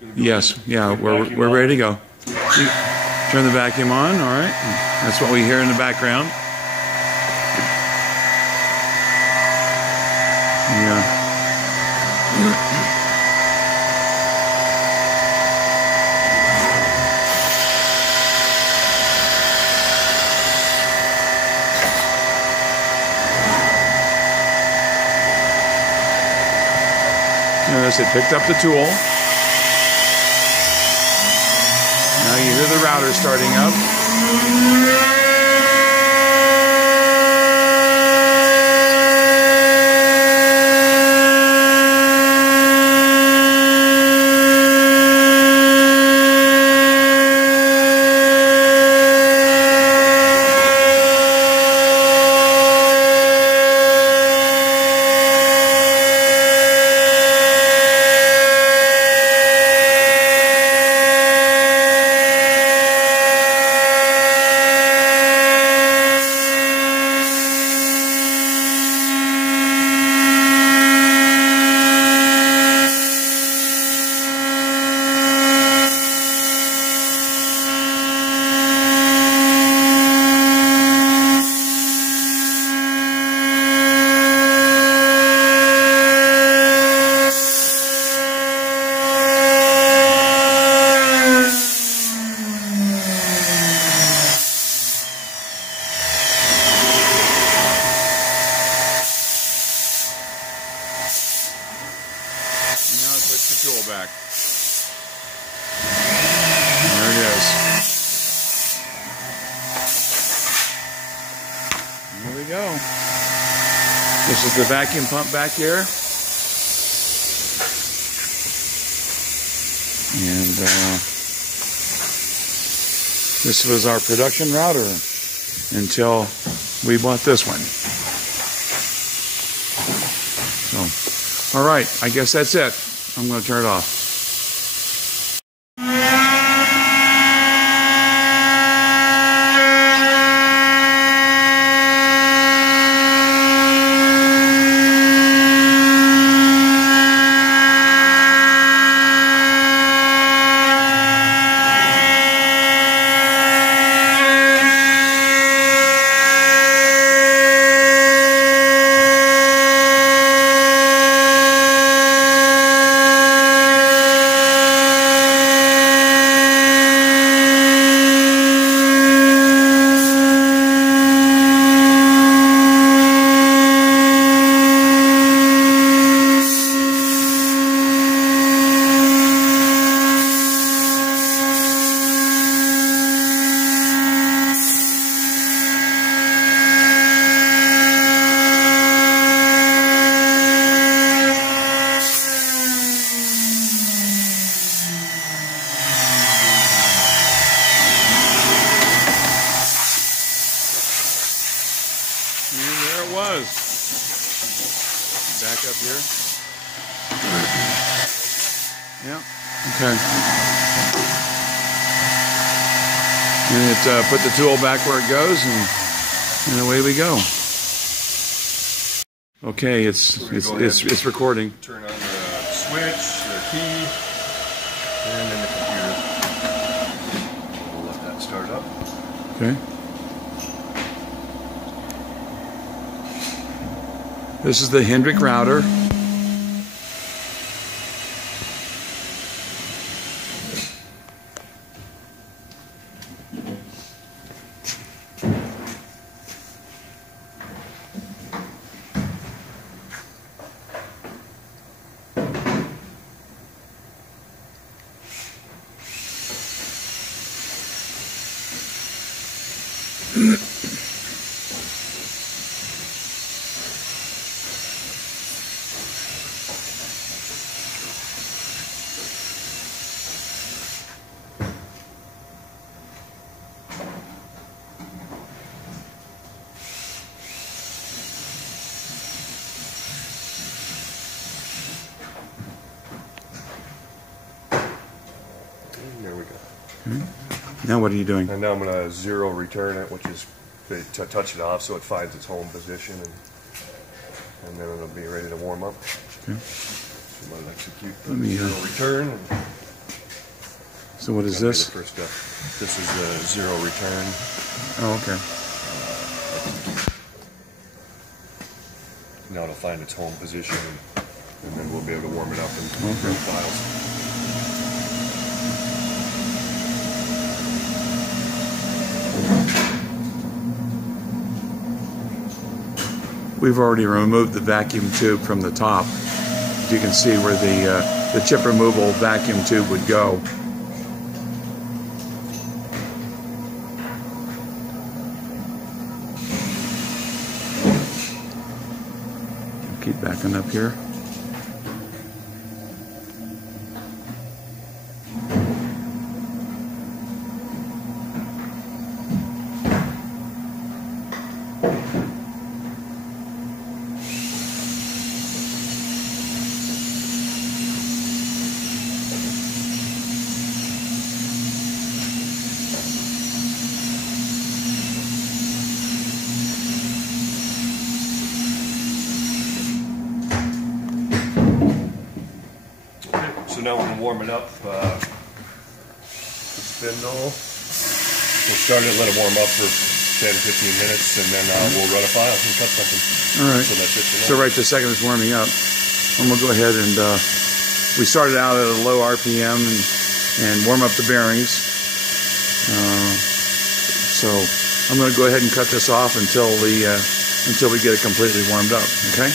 Yes, yeah, we're ready to go. Turn the vacuum on, all right. That's what we hear in the background. Yeah. Notice it picked up the tool. Now you hear the router starting up. Tool back. There it is. Here we go. This is the vacuum pump back here. And this was our production router until we bought this one. So, all right, I guess that's it. I'm going to turn it off. Back up here. Yeah. Okay. And it put the tool back where it goes, and away we go. Okay, it's recording. Turn on the switch, the key, and then the computer. We'll let that start up. Okay. This is the Hendricks router. There we go. Okay. Now what are you doing? And now I'm going to zero return it, which is to touch it off so it finds its home position, and then it'll be ready to warm up. Okay. So I'm going to execute Let me zero return. So what is That'll be this? the first step. This is the zero return. Oh, okay. Now it'll find its home position, and then we'll be able to warm it up and run files. We've already removed the vacuum tube from the top. You can see where the chip removal vacuum tube would go. Keep backing up here. So now we're going to warm it up. The spindle. We'll start it, let it warm up for 10-15 minutes, and then we'll run a file and cut something. All right. So that's it for now. So right this second it's warming up. I'm going to go ahead and we started out at a low RPM and warm up the bearings. So I'm going to go ahead and cut this off until we get it completely warmed up. Okay.